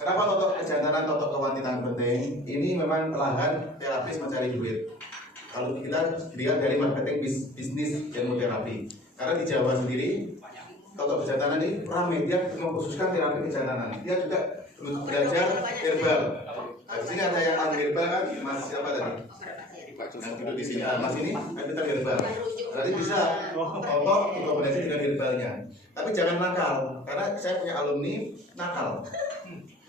Kenapa totok kejantanan, totok kewanitaan penting? Ini memang lahan terapis mencari duit. Kalau kita lihat dari marketing bisnis ilmu terapi, karena di Jawa sendiri totok kejantanan ini ramai, dia mengkhususkan terapi kejantanan. Dia juga belajar herbal. Nah, di sini ada yang ahli herbal kan, Mas siapa tadi? Yang duduk di sini, Mas ini kan kita herbal. Berarti bisa totok kombinasi dengan herbalnya. Tapi jangan nakal, karena saya punya alumni nakal.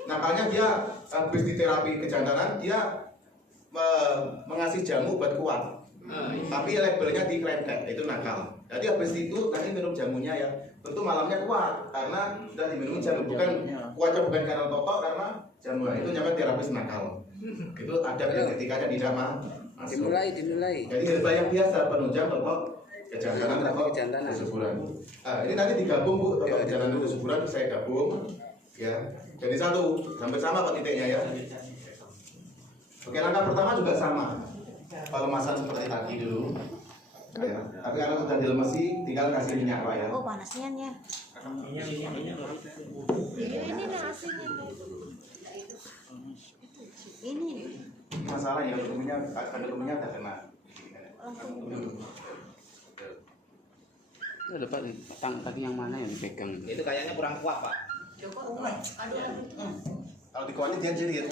Nakalnya dia habis di terapi kejantanan, dia mengasih jamu buat kuat. Tapi labelnya dikrempet, itu nakal. Jadi habis itu nanti minum jamunya ya, tentu malamnya kuat karena sudah diminum jamu. Bukan kuatnya bukan karena totok, karena jamu. Itu namanya terapis nakal. Itu ada etikanya di nama. Dimulai. Jadi herbal yang biasa penunjang totok kejantanan atau kesuburan. Ini nanti digabung Bu, totok kejantanan dan kesuburan saya gabung. Ya, jadi satu, hampir sama Pak titiknya ya. Oke, langkah pertama juga sama. Pelemasan seperti tadi dulu. Ya, tapi karena sudah dilemasi, tinggal kasih minyak Pak ya. Oh, panasnya ya. Ini nasinya. Ini. Masalah ya, dokumennya udah kena. Itu ada Pak, kaki yang mana yang dipegang? Itu kayaknya kurang kuat Pak. Kalau dikuatin dia jerit.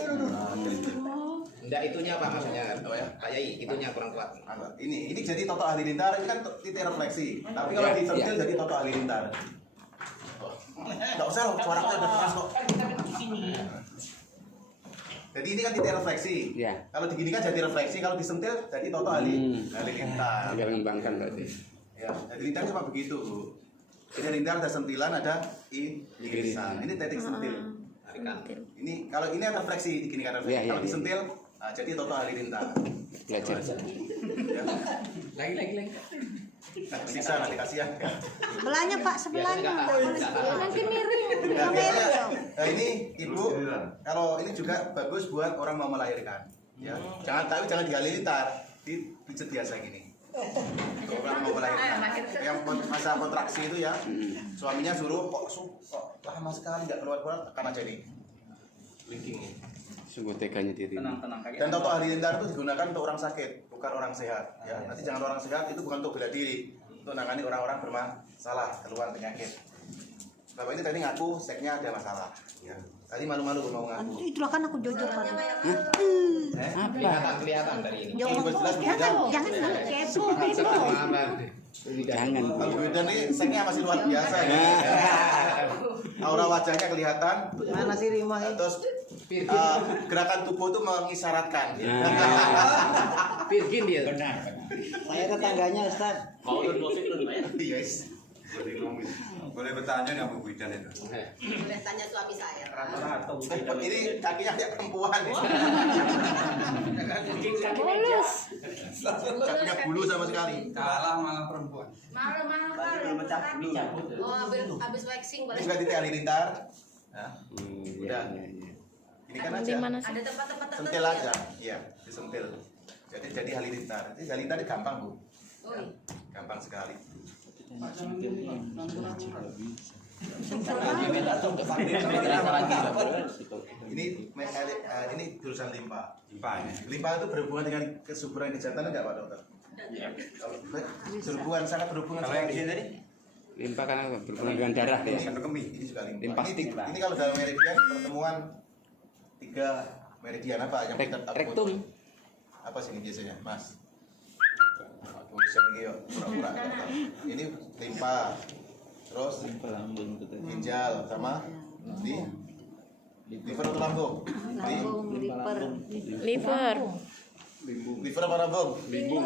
Enggak itunya Pak maksudnya. Oh ya, Pak Yai, itunya kurang kuat. Ini jadi totok halilintar, ini kan titik refleksi. Tapi kalau disentil jadi totok halilintar. Enggak usah loh, suaranya udah keras kok. Jadi ini kan titik refleksi. Ya. Kalau digini kan jadi refleksi, kalau disentil jadi totok halilintar. Agak mengembangkan berarti. Ya, halilintar cuma begitu, Bu. Jadi halilintar ada sentilan, ada irisan. Ini titik sentil. Ini kalau ini ada refleksi, digini kan refleksi. Kalau disentil, jadi total halilintar. Belajar. Ya. Lagi. Bisa nanti kasihan. Sebelahnya Pak, sebelahnya. Nanti miring. Nah ini Ibu, kalau ini juga bagus buat orang mau melahirkan. Ya, jangan di halilintar, dipijet biasa gini. Orang mau melahirkan, yang masa kontraksi itu ya, suaminya suruh kok lama sekali nggak keluar karena jadi linking. Sungguh teganya diri. Tenang. Dan totok halilintar itu digunakan untuk orang sakit, bukan orang sehat. Ya, nanti jangan orang sehat itu bukan untuk bela diri, untuk nangani orang-orang bermasalah keluhan penyakit. Bapak ini tadi ngaku seknya ada masalah. Ya. Tadi malu-malu mau ngaku. Itulah kan aku jujur Pak. Kelihatan dari ini. Jangan kepo. Jangan. Kalau Guidan ini seknya masih luar biasa ya. Aura wajahnya kelihatan. Mana sih Rima? Terus gerakan tubuh itu mengisyaratkan. Virgin dia. Benar. Saya tetangganya Ustaz. Yes. Boleh bertanya dengan Bu Guidan itu. Boleh tanya suami saya. Ini kakinya kayak perempuan ya. Mulus. Gak punya bulu sama sekali. Kalah malah perempuan. Mahal Oh, habis waxing boleh. Ini juga titik halilintar. Nah, udah. Ini kan aja. Ada tempat-tempat tertentu. Sentil aja. Iya, disentil. Jadi halilintar. Ini halilintar ini gampang, Bu. Ya, gampang sekali. Ini jurusan limpa. Limpa itu berhubungan dengan kesuburan kejantanan enggak Pak Dokter? Berhubungan, sangat berhubungan. Kalau yang di sini tadi? Limpa karena berhubungan dengan darah ya. Ini juga limpa. Limpastik. Ini kalau dalam meridian pertemuan 3 meridian apa yang kita Rektum. apa sih ini biasanya, Mas? Ini limpa, terus ginjal sama liver atau lambung? Liver. Liver apa lambung? Limbung.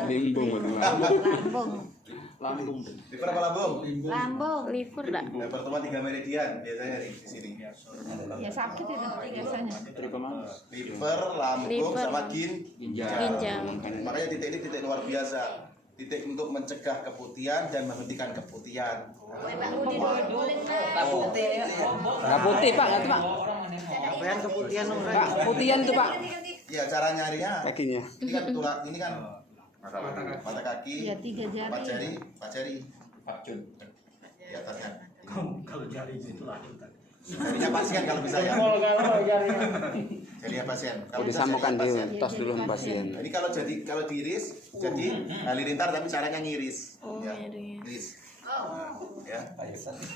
Lambung. Liver apa lambung? Lambung. Liver dah. Nah, pertemuan 3 meridian biasanya di sini. Ya sakit itu biasanya. Liver, lambung, sama ginjal. Makanya titik ini titik luar biasa. Titik untuk mencegah keputihan dan menghentikan keputihan. Putih Pak, nggak tuh Pak? Apaan keputihan Pak, putihan tuh Pak. Ya cara nyarinya. Kakinya. Ini kan tulang, ini kan mata kaki, Ya 3 jari. 4 jari. Di atasnya. Kalau jari itu lanjut. Jarinya pasien kalau bisa ya. Jarinya pasien. Kalau bisa Disambungkan jarinya di pasien. tos dulu sama pasien. Nah, ini kalau diiris jadi halilintar tapi caranya ngiris. Oh, Ya, ngiris. ngiris. Oh. Ya.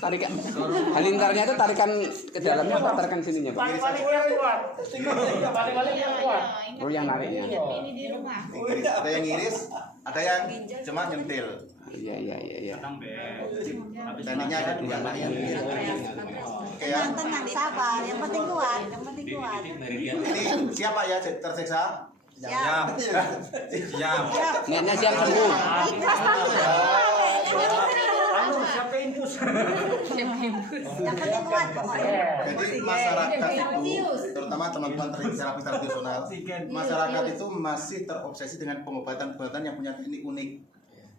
Tarikan halilintarnya itu tarikan ke dalamnya apa tarikan sininya, Pak? Ngiris aja. Oh, yang nariknya. Ini di rumah. Ngiris. Ada yang ngiris, ada yang cuma nyentil. Iya, iya, iya, iya. Tekniknya ada dua. Oke ya. Tenang, sabar. Yang penting kuat. Yang penting kuat. Ini siapa ya tersiksa? Siap. Siap. Niatnya siap sembuh. Ikhlas tapi. Yang penting kuat pokoknya. Jadi masyarakat itu, terutama teman-teman terapi tradisional, masyarakat itu masih terobsesi dengan pengobatan-pengobatan yang punya teknik unik.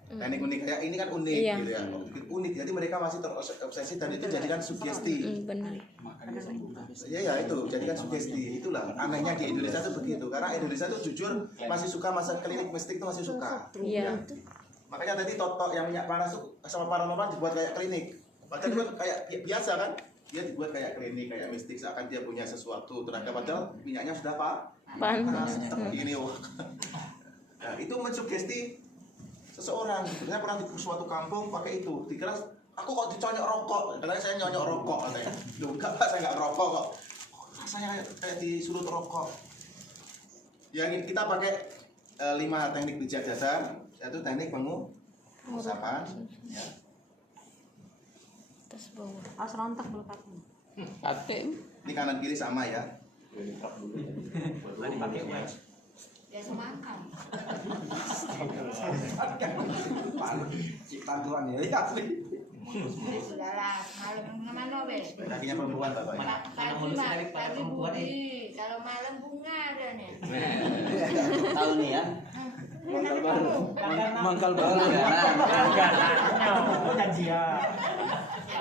Teknik unik kayak ini kan unik Iya. gitu ya. Unik. Jadi mereka masih terobsesi dan itu jadikan sugesti. Benar. Ya itu jadikan sugesti. Itulah anehnya di Indonesia itu begitu. Karena Indonesia itu jujur masih suka masa klinik mistik itu masih suka. Iya. Makanya tadi Toto yang minyak panas tuh sama paranormal dibuat kayak klinik. Padahal dibuat kayak biasa kan. Dia dibuat kayak klinik, kayak mistik seakan dia punya sesuatu tenaga padahal minyaknya sudah panas. Ini nah, itu mensugesti seseorang. Saya pernah di suatu kampung pakai itu. Dikira aku kok diconyok rokok. Katanya saya nyonyok rokok katanya. Loh, enggak Pak, saya enggak rokok kok. Rasanya kayak disuruh rokok. Ya kita pakai 5 teknik pijat dasar. Yaitu teknik pengusapan ya. Terus bawah. Awas rontok belakang. Kate. Ini kanan kiri sama ya. Dia semangkang. Ciptaan Tuhan ya. Asli. Sudahlah, malam kemana wes? Kakinya perempuan Bapak ya. Pagi budi, kalau malam bunga ada nih. Tahu nih ya. Mangkal baru.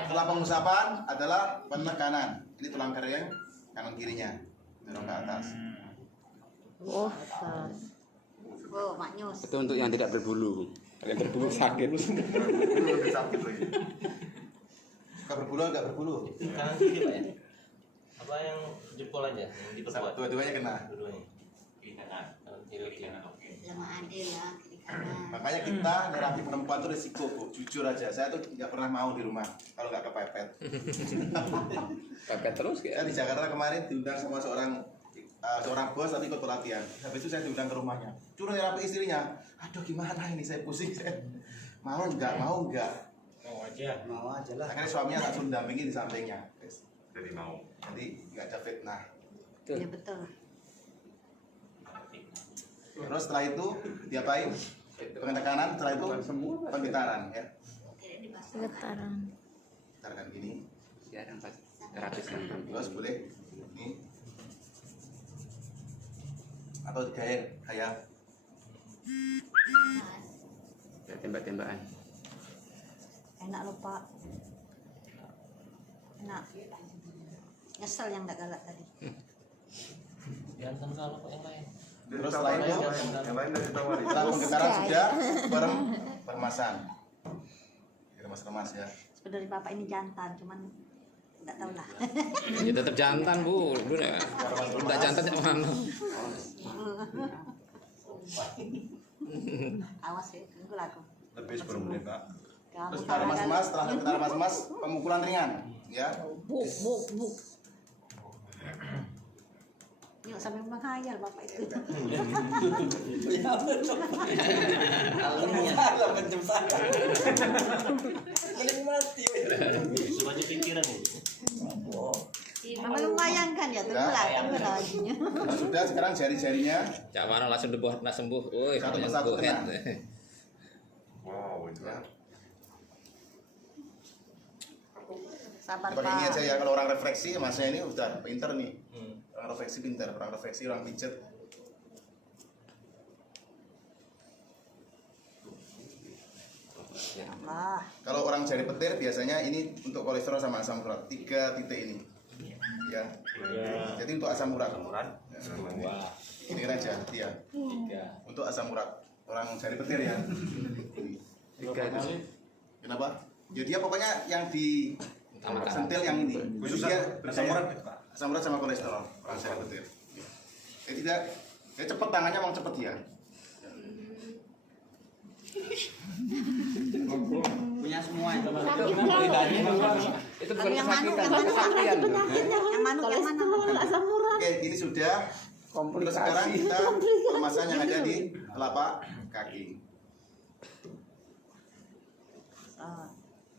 Setelah pengusapan adalah penekanan. Ini tulang kering kanan kirinya. Dorong ke atas. Oh, oh, maknyus. Itu untuk yang tidak berbulu. Kalau yang berbulu sakit. Berbulu lebih sakit lagi. Suka berbulu enggak berbulu? Kanan kiri Pak ya? Apa yang jempol aja yang diperkuat? Dua-duanya kena. Dua-duanya. Kiri kanan. Kanan kiri kanan. Lemah adil ya, kiri kanan. Makanya kita terapi perempuan itu risiko Bu. Jujur aja, saya tuh nggak pernah mau di rumah kalau nggak kepepet. Pepet terus Saya kayak. di Jakarta kemarin diundang sama seorang bos tapi ikut pelatihan. Habis itu saya diundang ke rumahnya. Suruh terapi istrinya. Aduh gimana ini saya pusing. Mau nggak? Mau aja. Mau aja lah. Akhirnya suaminya tak suruh dampingi di sampingnya. Jadi mau. Jadi nggak ada fitnah. Ya betul. Terus setelah itu diapain? Penekanan, setelah itu penggitaran ya. Getaran. Gitarkan gini. Jarang pas terapis kan. Terus boleh ini. Atau kayak Ya, tembak-tembakan. Enak lho Pak. Enak. Nyesel yang enggak galak tadi. Jangan salah Pak yang lain. terus setelah itu yang lain dari tawar. setelah penggitaran sudah peremasan. Remas-remas ya. Sebenarnya Bapak ini jantan, cuman enggak tahu lah. Ya tetap jantan, Bu. Udah jantan ya mana? Awas ya, tunggu lagu. Lebih 10 menit Pak. Kamu Terus kita remas-remas, setelah kita remas-remas pemukulan ringan ya. buk. Yuk sambil menghayal Bapak itu. Alam kencem saya. Mending mati. Suruh aja pikiran nih. Mama membayangkan ya, tunggu lagi. Nah, sudah sekarang jari-jarinya Cak Warno langsung dibuat nak sembuh. Woi, Satu persatu sembuh, kena. head. Wow, itu ya. Sabar Seperti ini aja Pak. ya, kalau orang refleksi masnya ini udah pinter nih. Orang refleksi pinter, orang refleksi, orang pijet. Ah, Kalau orang jari petir biasanya ini untuk kolesterol sama asam urat, 3 titik ini. Ya. Jadi untuk asam urat. Wah. Ini kan aja, dia. Untuk asam urat. Orang jari petir ya. Ini. 3 itu. Kenapa? Ya dia pokoknya yang di sentil yang ini. Khusus Dia asam berdaya- urat gitu, Pak. asam urat sama kolesterol orang sehat betul. Jadi tidak, dia cepet tangannya mau cepet ya. Punya semua itu. Itu bukan Yang mana? kesakitan, Yang mana? kesakian. Yang mana? Yang mana? Asam urat. Oke, ini sudah. Terus sekarang Komplikasi. kita permasalahan yang ada di telapak kaki.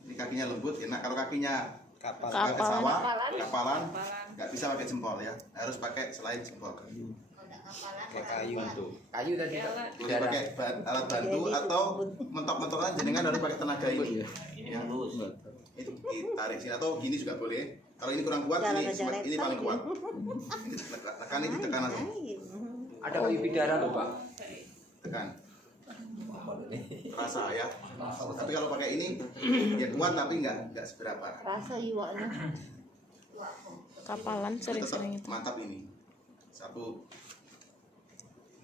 Ini kakinya lembut, enak. Kalau kakinya Kapal. pakai sawah, kapalan, nggak bisa pakai jempol ya. Harus pakai selain jempol. Kayak kayu tuh. Kayu tadi. Boleh pakai alat bantu atau mentok-mentokan jenengan harus pakai tenaga ini. Ini Ya. mulus. Itu ditarik sini atau gini juga boleh. Kalau ini kurang kuat, ini paling kuat. Ini tekan, ini ditekan langsung. Ada kayu bidara loh Pak. Tekan. Rasa ya. Tapi kalau pakai ini ya kuat tapi nggak seberapa. Rasa iwaknya. Kapalan Tetap sering-sering itu. mantap ini. Satu.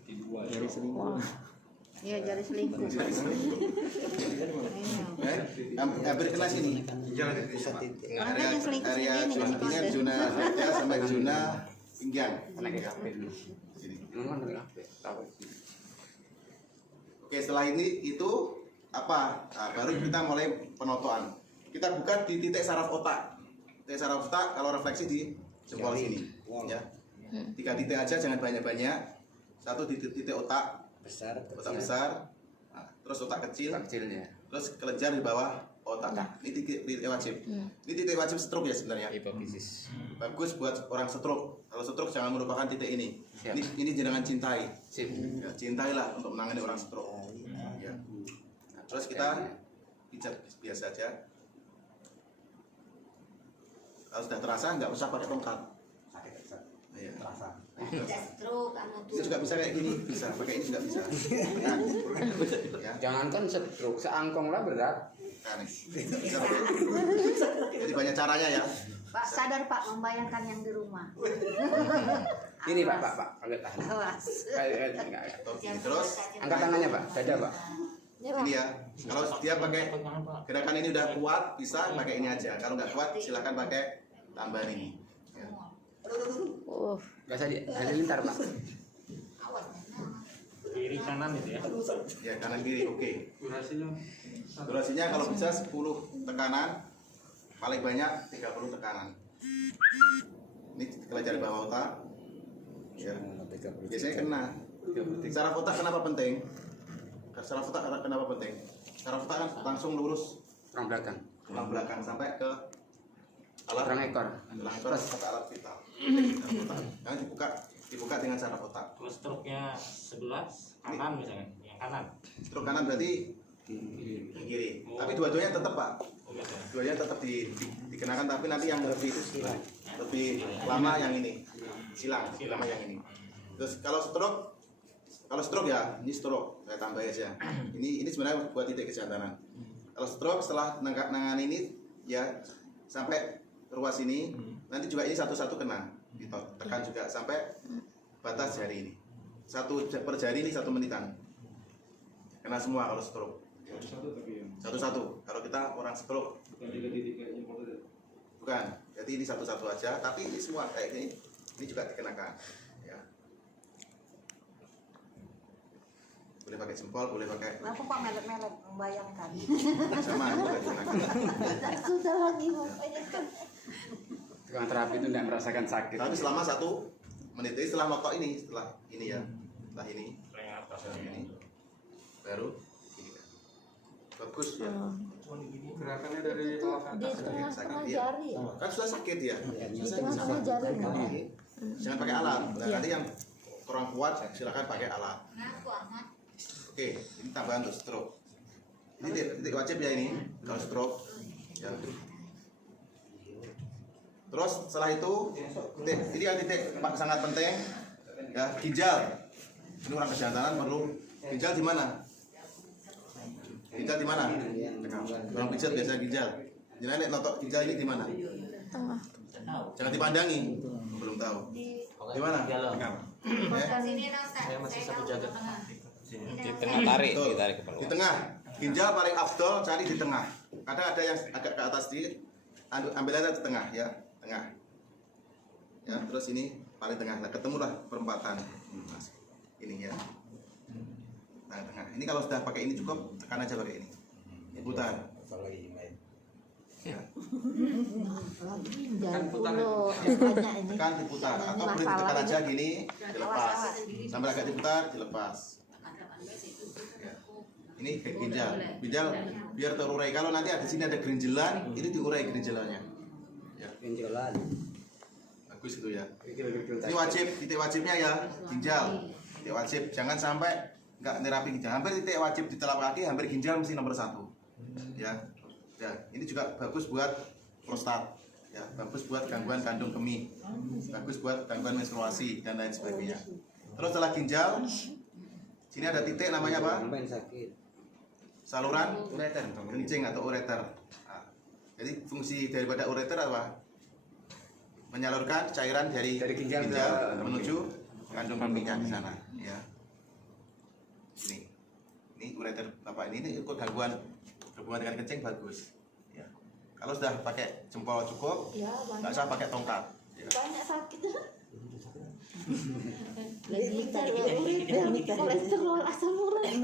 Dari selingkuh. Iya, jari selingkuh. Hampir kena sini. Jalan itu Pak. Orang kan yang selingkuh Area sendiri zona nih, ini kan? zona raja sampai zona pinggang. Sini. Oke, setelah ini itu apa? Nah, baru kita mulai penotoan. Kita buka di titik saraf otak. Titik saraf otak kalau refleksi di jempol sini, ya. 3 titik aja, jangan banyak-banyak. Satu di titik otak Besar. besar. Nah, terus otak kecil, Kecilnya. terus kelenjar di bawah otak. Ini titik wajib. Ini titik wajib stroke ya sebenarnya. Hipofisis. Bagus buat orang stroke. Kalau stroke jangan melupakan titik ini. Siap. Ini jangan cintai. Sip. Ya, cintailah untuk menangani orang stroke. Ya. Nah, terus kita pijat biasa aja. Kalau sudah terasa nggak usah pakai tongkat. Ya. Tidak stroke, kamu Ini juga bisa kayak gini, bisa pakai ini juga bisa. Nah, ya. Jangankan stroke, seangkong lah berat. Nah, nih. Bisa pakai. Jadi banyak caranya ya. Pak, sadar Pak membayangkan yang di rumah. Ini Pak, agak tahan. Awas. Kayak. Atau gini terus. Angkat tangannya Pak, dada Pak. Ini ya. Kalau dia pakai gerakan ini udah kuat, bisa pakai ini aja. Kalau nggak kuat, silakan pakai tambahan ini. Ya. Gak usah halilintar Pak. Kiri kanan itu ya. Ya kanan kiri, oke. Durasinya kalau bisa 10 tekanan, paling banyak 30 tekanan. Ini kelenjar bawah otak. Ya. Biasanya kena. Saraf otak kenapa penting? Saraf otak kenapa penting? Saraf otak kan langsung lurus Orang belakang. tulang belakang sampai ke alat Orang ekor. tulang ekor sampai alat vital. Jangan dibuka dengan saraf otak. Kalau stroke-nya sebelah kanan misalnya, yang kanan. Stroke kanan berarti yang kiri. Tapi dua-duanya tetap Pak. Dua-duanya tetap dikenakan, tapi nanti yang lebih lama yang ini. Silang lama yang ini. Terus kalau stroke ya, ini stroke saya tambah aja. Ini sebenarnya buat titik kejantanan. Kalau stroke setelah nangan ini ya sampai ruas ini, nanti juga ini satu-satu kena, ditekan juga sampai batas jari ini. Satu per jari ini 1 menitan. Kena semua kalau stroke. Satu-satu. Kalau kita orang stroke. Bukan. Jadi ini satu-satu aja, tapi ini semua kayak gini. Ini juga dikenakan. Ya. Boleh pakai jempol, boleh pakai Kenapa Pak melet-melet membayangkan? sama juga dikenakan. Sudah lagi membayangkan. Tukang terapi itu tidak merasakan sakit. Tapi selama 1 menit. Jadi setelah notok ini, setelah ini ya, setelah ini, baru ini. Bagus ya. Gerakannya dari bawah ke Di atas. tengah-tengah jari ya? Kan sudah sakit ya. Di tengah-tengah jari. Jangan pakai alat. Nah, nanti yang kurang kuat silakan pakai alat. Ngaku amat. Oke, ini tambahan untuk stroke. Ini titik wajib ya ini kalau stroke. Ya. Terus setelah itu ini yang titik sangat penting ya, ginjal. Ini orang kejantanan perlu ginjal di mana? Ginjal di mana? Orang pijat biasa ginjal. Jadi nek notok ginjal ini di mana? Tengah. Jangan dipandangi. Belum tahu. Di mana? Ya. Sini Rosa. Saya masih satu jaga. Di tengah tarik, Betul. ditarik ke bawah. Di tengah. Ginjal paling afdol cari di tengah. Kadang ada yang agak ke atas di ambil aja di tengah ya, tengah. Ya, terus ini paling tengah. Nah, ketemulah perempatan. Mas. Ini ya. Tengah. Ini kalau sudah pakai ini cukup, tekan aja pakai ini. Putar. Ya. Jangan dulu banyak ini. Tekan diputar atau boleh ditekan aja gini, dilepas. Sambil agak diputar, dilepas. Ya. Ini kayak ginjal biar terurai. Kalau nanti di sini ada gerinjelan, ini diurai gerinjelannya. Ya. Gerinjelan. Bagus itu ya. Ini wajib, titik wajibnya ya, ginjal. Titik wajib, jangan sampai nggak terapi ginjal. Hampir titik wajib di telapak kaki, hampir ginjal mesti nomor 1. Ya. Ya, ini juga bagus buat prostat. Ya, bagus buat gangguan kandung kemih. Bagus buat gangguan menstruasi dan lain sebagainya. Terus setelah ginjal, sini ada titik namanya apa? Sampai sakit. Saluran ureter, kencing atau ureter. Nah, jadi fungsi daripada ureter apa? Menyalurkan cairan dari ginjal menuju kandung kemihnya di sana. Ya. Ini ureter apa ini ikut gangguan berhubungan dengan kencing bagus. Ya. Kalau sudah pakai jempol cukup, Ya, nggak usah pakai tongkat. Ya. banyak sakit. Lagi kolesterol asam urat.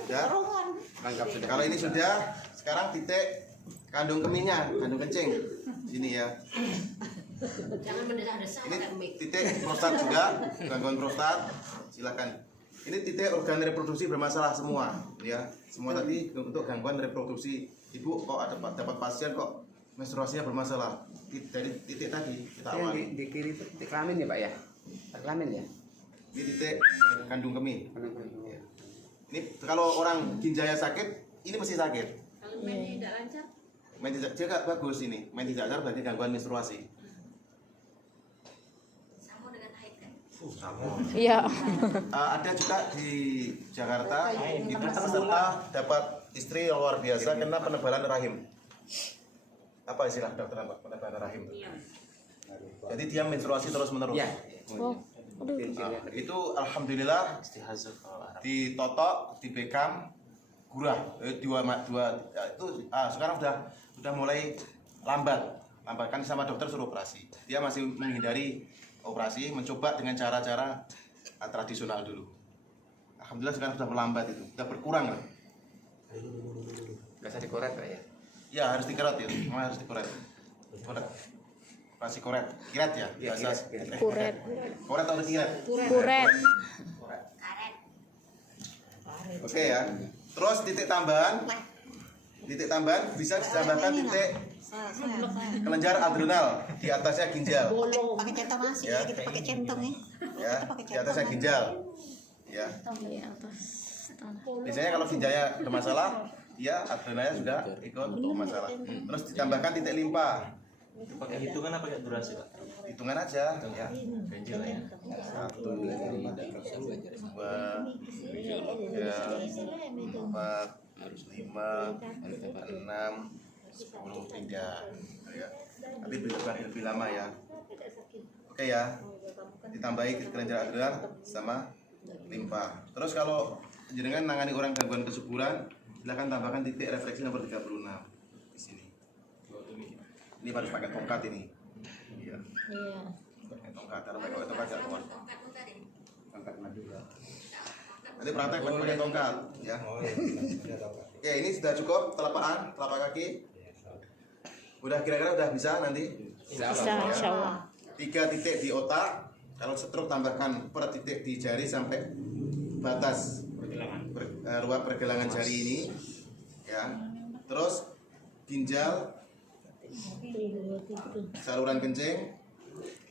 Sudah. Lengkap sudah. Kalau ini sudah, sekarang titik kandung kemihnya, kandung kencing. Sini ya. Jangan mendesak-desak Ini pakai mic. titik prostat juga, gangguan prostat. Silakan. Ini titik organ reproduksi bermasalah semua, ya. Semua tadi untuk gangguan reproduksi. Ibu kok dapat pasien kok menstruasinya bermasalah. Dari titik tadi kita Yang awali. di kiri itu titik kelamin ya Pak ya? Titik kelamin ya? Ini titik kandung kemih. Ya. Ini kalau orang ginjalnya sakit, ini mesti sakit. Kalau mainnya tidak lancar, Main tidak juga bagus ini. Main tidak lancar berarti gangguan menstruasi. sama dengan haid kan? Iya. Ada juga di Jakarta itu peserta dapat istri yang luar biasa kena penebalan rahim. Apa istilah dokter apa penebalan rahim? Jadi dia menstruasi terus menerus. Iya. Oh. Itu alhamdulillah ditotok, dibekam, gurah. Dua itu sekarang udah mulai lambat kan sama dokter suruh operasi. Dia masih menghindari operasi, mencoba dengan cara-cara tradisional dulu. Alhamdulillah sekarang sudah melambat itu, sudah berkurang lah. Biasa dikoret Pak ya? Ya harus dikoret ya, memang harus dikoret. Operasi koret, kiret ya, bahasa Kuret. koret atau kiret. Kuret. Oke ya. Terus titik tambahan bisa ditambahkan titik kelenjar adrenal di atasnya ginjal. Pakai centong nasi Ya. kita pakai centong ya. Ya, di atasnya ginjal. Ya. Di atas. Biasanya kalau ginjalnya bermasalah, dia adrenalnya sudah ikut bermasalah. Terus ditambahkan titik limpa. Itu pakai hitungan apa pakai durasi Pak? Hitungan aja ya. Ganjil ya. 1, 2, 3, 4, 5, 6, 10, 3 ya. Tapi lebih lama ya. Oke ya. Ditambahi kelenjar adrenal sama limpa. Terus kalau jenengan nangani orang gangguan kesuburan, silakan tambahkan titik refleksi nomor 36 di sini. Ini harus pakai tongkat ini. Iya. Iya. Pakai tongkat, kalau pakai tongkat nggak kuat. Tongkatmu tadi. Tongkat Madura. Nanti praktek pakai tongkat, ya. Oke, ini sudah cukup telapak kaki. Udah kira-kira udah bisa nanti. Bisa insyaallah. 3 titik di otak. Kalau stroke tambahkan per titik di jari sampai batas ruang pergelangan jari ini, ya. Terus ginjal, saluran kencing,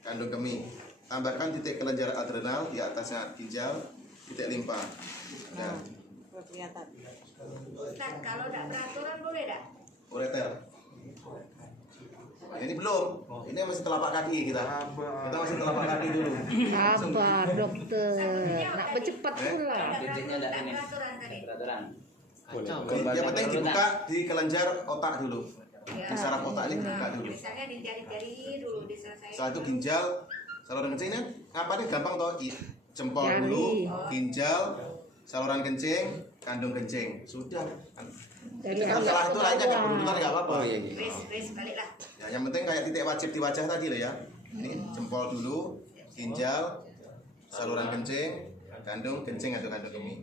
kandung kemih. Tambahkan titik kelenjar adrenal di atasnya ginjal, titik limpa. Ya. Ustaz, kalau tidak peraturan boleh tak? Ureter. Nah, ini belum. Ini masih telapak kaki kita. Kita masih telapak kaki dulu. Sabar dokter. Nak bercepat pula. Titiknya ada ini. Peraturan tadi. Peraturan. Yang penting dibuka di kelenjar otak dulu. Di saraf otak ini dibuka dulu. Misalnya di jari-jari dulu diselesaikan. Setelah itu ginjal, saluran kencing ini ngapain gampang toh? Jempol dulu, ginjal, saluran kencing, kandung kencing. Sudah. Setelah itu lainnya nggak berputar nggak apa-apa. Oh iya iya. Wis balik lah. Ya, yang penting kayak titik wajib di wajah tadi loh ya. Ini jempol dulu, ginjal, saluran kencing, kandung kencing atau kandung kemih.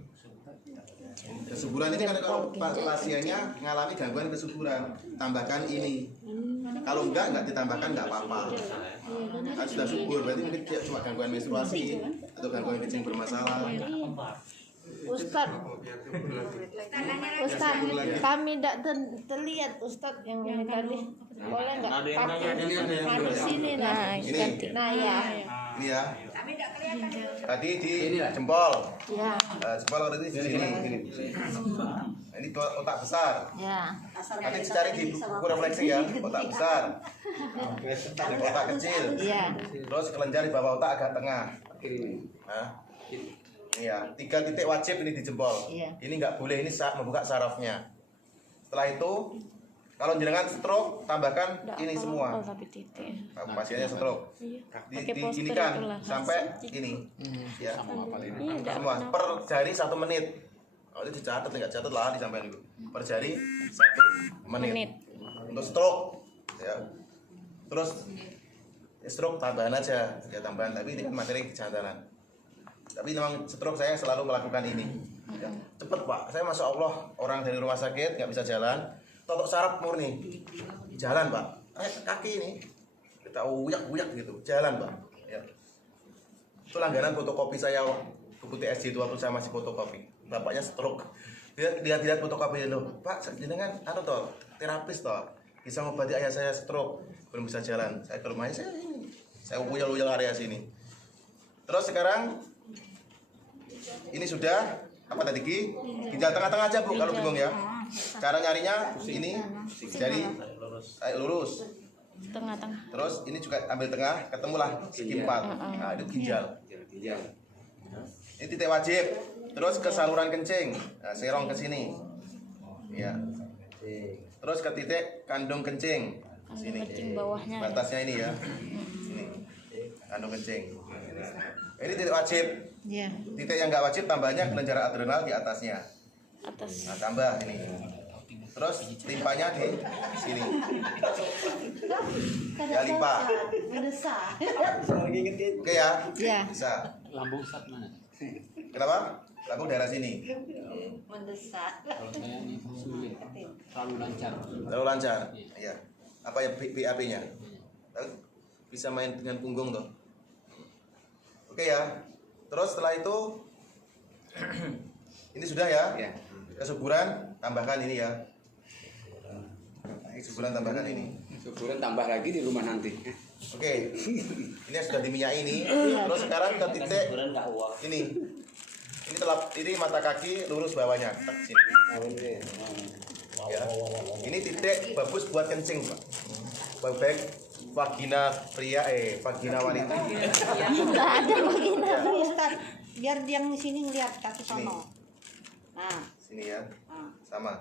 Kesuburan ini kan kalau pasiennya mengalami gangguan kesuburan, tambahkan ini. Kalau enggak ditambahkan nggak apa-apa. Kan sudah subur, berarti mungkin dia cuma gangguan menstruasi atau gangguan kencing bermasalah. Ustadz, Ustadz, kami tidak terlihat Ustadz yang ini tadi. Boleh nggak Ada yang pakai nanya, di sini nah, Ini. ganti. Nah ya, Ini ya. Tapi enggak kelihatan itu. Tadi di jempol. ya, Jempol tadi di sini. Ini otak besar. ya. Nanti dicari di buku refleksi ya, otak besar, otak kecil, Iya. terus kelenjar di bawah otak agak tengah. Nah, ini ya, 3 titik wajib ini di jempol. Iya. Ini nggak boleh, ini membuka sarafnya. Setelah itu, kalau jenengan stroke, tambahkan ini semua. Oh, tapi titik. Nah, pasiennya stroke, Pakai poster diginikan itulah. sampai ini, ya, Iya, nggak semua per jari 1 menit. Oh, itu dicatat, nggak catat lah disampaikan dulu. Per jari 1 menit. Untuk stroke, ya. Terus stroke tambahan aja, ya tambahan. Tapi ini kan materi kejantanan. Tapi memang stroke saya selalu melakukan ini. Ya. Cepet Pak, saya masya Allah orang dari rumah sakit nggak bisa jalan, totok saraf murni, jalan Pak. Kaki ini kita uyak gitu, jalan Pak. Ya. Itu langganan fotokopi saya buku TSJ itu waktu saya masih fotokopi. Bapaknya stroke. Dia lihat fotokopi loh, Pak, jenengan anu toh, terapis toh. Bisa ngobati ayah saya stroke, belum bisa jalan. Saya ke rumahnya saya uyel-uyel area sini. Terus sekarang ini sudah apa tadi Ki? Ginjal tengah-tengah aja Bu kalau bingung ya. Cara nyarinya ini jari lurus. Tengah-tengah. Terus ini juga ambil tengah, ketemulah segi 4. Nah, itu ginjal. Ini titik wajib. Terus ke saluran kencing. Nah, serong ke sini. Ya. Terus ke titik kandung kencing. Sini. Kencing bawahnya. Batasnya ini ya. Ini. Kandung kencing. Ini titik wajib. Iya, Titik yang nggak wajib tambahnya kelenjar adrenal di atasnya. atas. Nah, tambah ini. Terus limpanya di sini. Ya limpa. Oke ya? Iya. Bisa. Lambung sat mana? Kenapa? Lambung daerah sini. Mendesak. Kalau saya ini sulit, terlalu lancar. Terlalu lancar. Iya. Apa ya BAP-nya? Bisa main dengan punggung tuh. Oke ya. Terus setelah itu ini sudah ya. Kesuburan tambahkan ini ya. Kesuburan tambahkan ini. Suburan tambah lagi di rumah nanti. Oke. Ini yang sudah diminyai ini. Terus sekarang ke titik ini. Ini mata kaki lurus bawahnya. Tak, sini. Ya. Ini titik bagus buat kencing, Pak. Baik vagina pria vagina wanita. Enggak ada begini Ustaz. Biar yang di sini ngeliat kaki Sini. sono. Nah, Sini ya. Sama.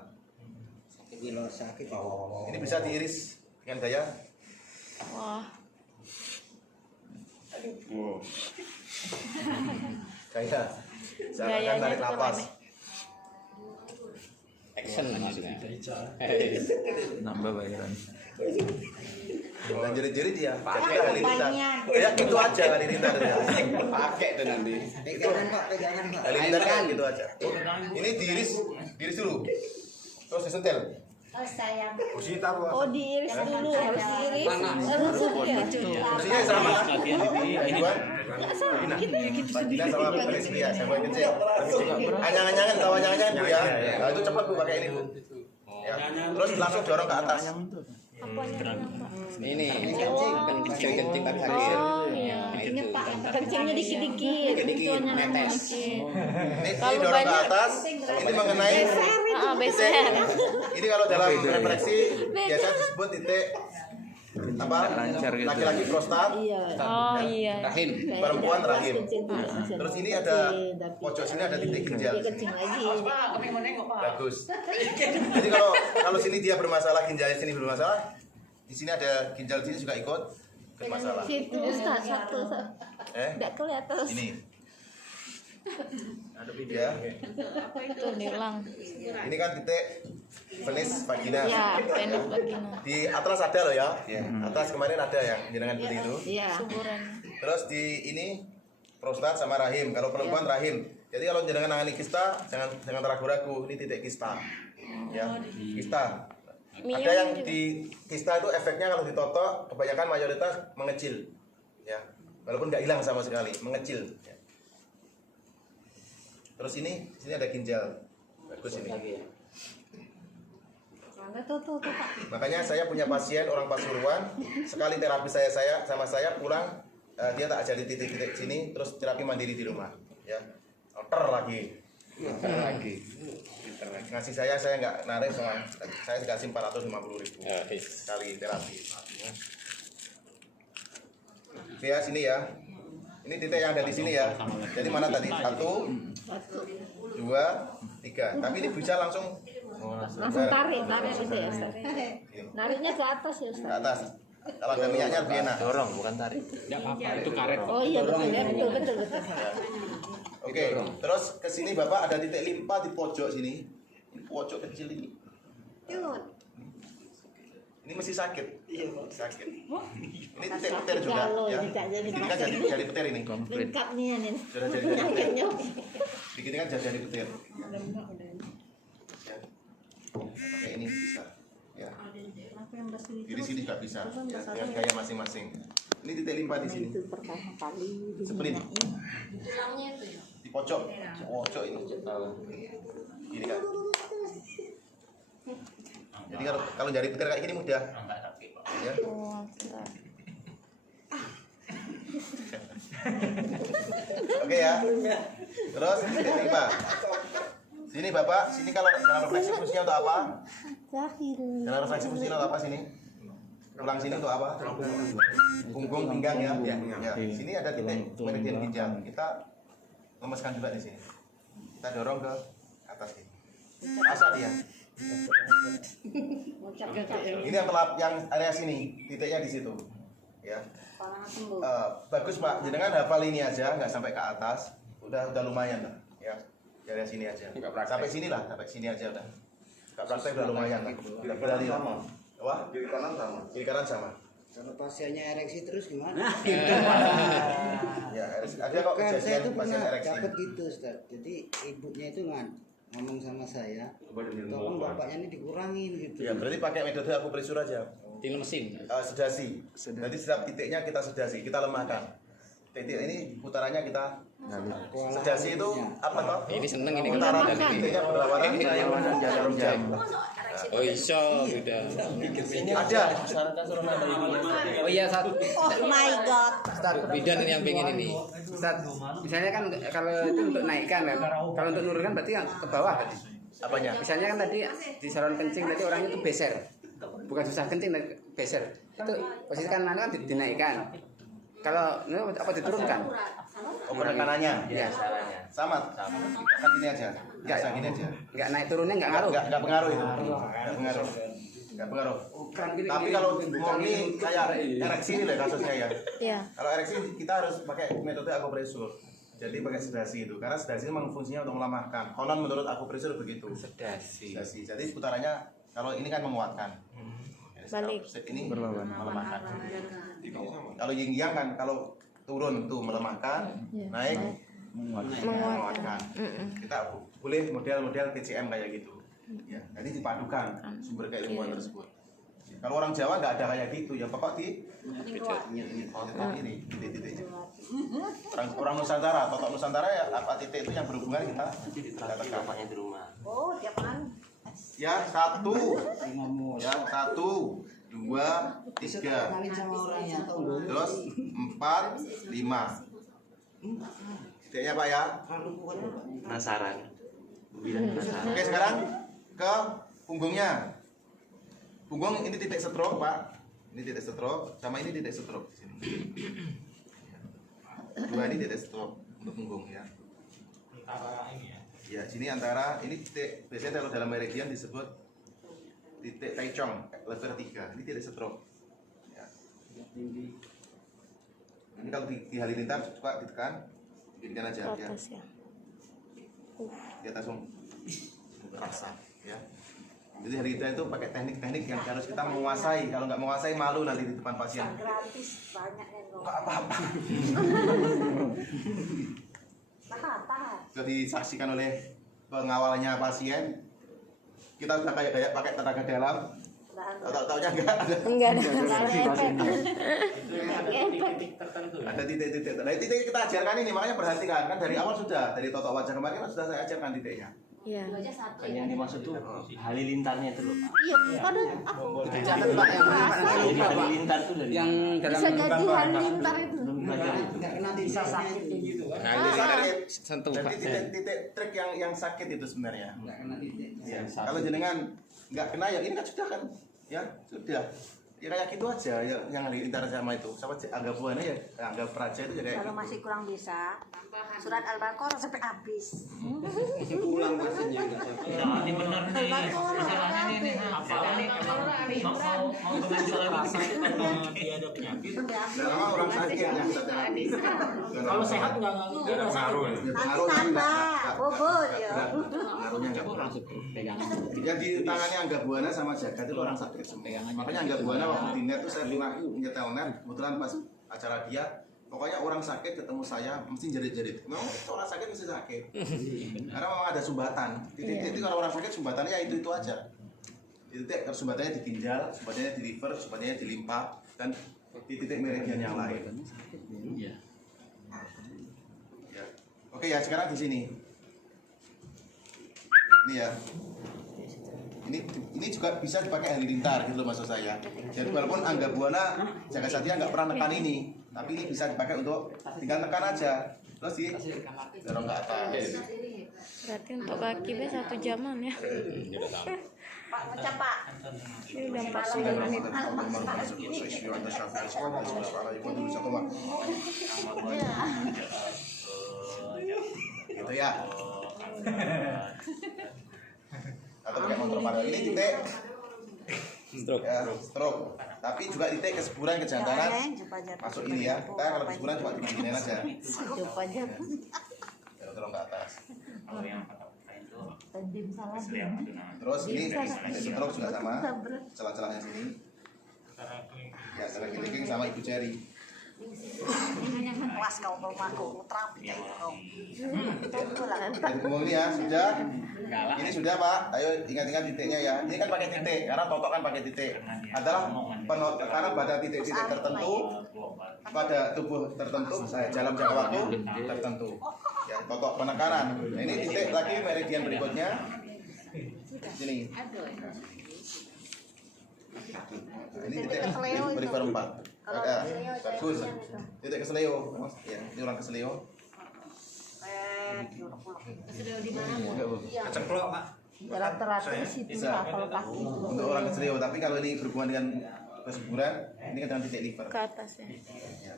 Sakit. Ini bisa diiris dengan gaya. wah, Gaya. Seakan Gayanya tarik itu napas. aneh. Action lah maksudnya. Nambah bayaran. Dan jerit-jerit ya. Jadi Pakai halilintar. banyak. Ya gitu aja halilintar ya. Pakai tuh nanti. Pegangan Pak, pegangan Pak. Halilintar kan gitu aja. Ini diiris dulu. Terus disentil. Oh sayang. Oh diiris dulu, harus diiris. Harus ya. Fungsinya sama. Dua. Vagina sama penis pria, sama kencing. Anyang-anyangan, tahu anyang-anyangan Bu ya. Nah, itu cepat Bu pakai ini Bu. Ya. Terus langsung dorong ke atas. Ini kencing tadi hadir. Oh iya. Nah, itu. Kencingnya dikit-dikit. Dikit-dikit, Itunya netes. dikit. Ini Kalau dorong ke banyak, atas. Ini mengenai Beser. ini kalau dalam refleksi biasa disebut titik apa? Laki-laki prostat, Oh iya. Rahim. perempuan rahim. Terus ini ada pojok sini ada titik ginjal. Kencing lagi. Bagus. Jadi kalau sini dia bermasalah, ginjalnya sini bermasalah, di sini ada ginjal sini juga ikut bermasalah. Situ Ustaz satu. Enggak kelihatan. Ini. Ya. Itu nilang. Ini kan titik penis vagina. Ya, penis vagina. Di atlas ada loh ya. Atas kemarin ada yang jenengan putih itu. Iya. Suburan. Terus di ini prostat sama rahim. Kalau perempuan rahim. Jadi kalau jenengan nangani kista, jangan ragu-ragu. Ini titik kista. Ya, kista. Ada yang di kista itu efeknya kalau ditotok kebanyakan mayoritas mengecil. Ya. Walaupun nggak hilang sama sekali, mengecil. Ya. Terus sini ada ginjal. Bagus ini. Tuh, Pak. Makanya saya punya pasien orang Pasuruan, sekali terapi sama saya pulang dia tak ajari titik-titik sini, terus terapi mandiri di rumah, ya. Ter lagi. Ngasih saya nggak narik soal, saya dikasih 450.000 sekali terapi. Oke ya, sini ya. Ini titik yang ada di sini ya. Jadi mana tadi? 1, 2, 3. Tapi ini bisa langsung tarik gitu ya, Ustaz. Nariknya ke atas ya, ke Ustaz. atas. Kalau ada minyaknya lebih enak. Dorong, bukan tarik. Enggak apa-apa, itu karet. Oh iya betul ya, betul. Oke, terus ke sini Bapak ada titik limpa di pojok sini. Ini pojok kecil ini. Ini mesti sakit. Sakit. Ini titik petir juga ya. Ini kan jadi petir ini. Lengkap nih ini. Sudah jadi petir. Bikin kan jadi petir. Ya. Oke, ini bisa. Ya. Di sini juga bisa. Ya, dengan gaya masing-masing. Ini titik limpa di sini. Itu pertama kali Split. Tulangnya itu ya. Di pojok. Pojok ini. Gini kan. Jadi kalau jadi petir kayak gini mudah. Ya. Oke ya. Terus titik limpa. Sini Bapak, sini kalau jalan refleksi fungsinya untuk apa? Jalan refleksi fungsinya untuk apa sini? Tulang sini untuk apa? Punggung, pinggang ya. Ya. Sini ada titik meridian ginjal. Kita lemeskan juga di sini. Kita dorong ke atas ini. Asa dia. Ini yang area sini, titiknya di situ. Ya. Bagus Pak, jangan hafal ini aja, nggak sampai ke atas. Udah lumayan lah. Ya. Dari sini aja. Sampai sini lah, sampai sini aja udah. Nggak praktek udah lumayan lah. Udah berani sama. Wah, kiri kanan sama. Kiri kanan sama. Kalau pasiennya ereksi terus gimana? Ya, ada kok Kan saya kejadian tuh pasien pernah ereksi. dapat gitu, Ustaz. Jadi ibunya itu ngomong sama saya, tolong bapaknya ini dikurangin gitu. Ya, berarti pakai metode akupresur aja. Tilemesin. Sedasi. Nanti setiap titiknya kita sedasi, kita lemahkan. Titik ini putarannya kita sedasi itu apa toh? Ini seneng ini Putaran kan. titiknya berlawanan jarum jam. Oh iso udah. Ada. Oh iya satu. Oh my god. Ustaz, bidan ini yang pengen ini. Ustaz, misalnya kan kalau itu untuk naikkan kan. Kalau untuk nurunkan berarti yang ke bawah tadi. Apanya? Misalnya kan tadi di saluran kencing tadi orangnya itu beser. Bukan susah kencing tapi beser. Itu posisi kanan kan dinaikkan. Kalau ini apa diturunkan? Oh, penekanannya. Ya. Sama. Kan gini aja. Biasa gini aja. Enggak naik turunnya enggak ngaruh. Enggak pengaruh itu. Enggak pengaruh. Enggak pengaruh. Tapi kalau murni kayak ereksi ini lah kasusnya ya. Iya. Kalau ereksi kita harus pakai metode akupresur. Jadi pakai sedasi itu karena sedasi memang fungsinya untuk melemahkan. Konon menurut akupresur begitu. Sedasi. Jadi putarannya kalau ini kan menguatkan. Balik. Ini melemahkan. Kalau yin yang kan kalau turun itu melemahkan, naik menguatkan. Kita boleh model-model TCM kayak gitu. Ya, jadi dipadukan sumber keilmuan tersebut. Kalau orang Jawa nggak ada kayak gitu, ya pokok di ini titik-titiknya. Orang Nusantara, totok Nusantara ya apa titik itu yang berhubungan kita tekan. di rumah. Oh, tiap hari. Ya 1, ya 1, 2, 3, Kenalin sama orang yang tahu dulu. terus 4, 5. Titiknya Pak ya. Penasaran. Oke sekarang ke punggungnya. Punggung ini titik stroke Pak. Ini titik stroke, sama ini titik stroke di sini. Dua ini titik stroke untuk punggung ya. Ya, sini antara ini titik biasanya kalau dalam meridian disebut titik Taichung level 3. Ini titik stroke. Ya. Ini kalau di halilintar coba ditekan, bikinkan aja ya. Protes ya. Dia langsung rasa, ya. Jadi hari kita itu pakai teknik-teknik yang harus kita menguasai. Kalau nggak menguasai malu nanti di depan pasien. Gratis banyak yang Nggak apa-apa. tahan. Sudah disaksikan oleh pengawalnya pasien. Kita sudah kayak pakai tenaga dalam. Tahu-taunya enggak ada. Enggak ada. Titik-titik tertentu. Ada titik-titik. Nah, titik kita ajarkan ini, makanya perhatikan kan dari awal sudah dari totok wajah kemarin kan sudah saya ajarkan titiknya. Iya. Kan yang dimaksud tuh halilintarnya itu loh. Iya, kadang aku Catat Pak yang mana Pak? Jadi halilintar tuh dari Yang dalam bisa jadi halilintar itu. belum belajar itu. Nggak kena bisa sakit gitu kan? Sakit. sentuh Jadi Pak. titik-titik trik yang sakit itu sebenarnya. Nggak kena titik. Ya. Kalau jenengan nggak kena ya ini kan sudah kan, ya sudah. Ya kayak gitu aja ya, yang halilintar sama itu. Sama anggap buahnya ya, anggap praja itu ya kayak Kalau gitu. masih kurang bisa, surat Al-Baqarah sampai habis. Pulang pastinya nggak sampai. Ini benar nih. Masalahnya nih. Apa nih? Mau dengan dia ada penyakit. Dan memang orang sakit yang kita terapi. Kalau sehat nggak ngaruh. Nanti tambah, bobot ya. Pengaruhnya nggak kurang. Yang ditangani Angga Buana sama Jagat itu orang sakit semua. Makanya Angga Buana waktu di net itu saya pernah nyetel net, kebetulan pas acara dia, pokoknya orang sakit ketemu saya mesti jerit-jerit. Memang orang sakit mesti sakit. Karena memang ada sumbatan. Titik-titik kalau orang sakit sumbatannya ya itu aja. Titik kalau sumbatannya di ginjal, sumbatannya di liver, sumbatannya di limpa, dan titik meridian yang lain. Iya. Ya. Oke ya, sekarang di sini. Ini ya. Ini juga bisa dipakai halilintar gitu loh maksud saya. Jadi walaupun Angga Buana Jaga Satya nggak pernah tekan ini, tapi ini bisa dipakai untuk tinggal tekan aja. Terus dorong ke atas. Berarti untuk kaki be 1 jaman ya. Pak, ngecap Pak. Ini udah 40 menit. Gitu ya. Atau pakai kontrol pada ini titik stroke. Tapi juga titik kesuburan kejantanan masuk ini ya. Kita kalau kesuburan cuma diginiin aja. Coba aja. Dorong ke atas. Tadi salah. Terus ini titik stroke juga sama. Celah-celahnya sini. Ya, cara keliling sama Ibu Cherry. Kelas kau rumahku, terapi kayak kau. Jadi ngomong ini ya, sudah. Ini sudah Pak. Ayo ingat-ingat titiknya ya. Ini kan pakai titik, karena totok kan pakai titik. Adalah karena pada titik-titik tertentu, pada tubuh tertentu, dalam jangka waktu tertentu. Ya, totok penekanan. Nah, ini titik lagi meridian berikutnya. Sini. Nah, ini titik beribar 4. Ya, bagus. Titik keseleo. Ya, ini orang keseleo. Keceplok, Pak. Rata-rata di situ Bisa. kalau kaki Untuk orang keseleo, tapi kalau ini berhubungan dengan kesuburan, ini kan dengan titik liver. ke atas ya. Ya.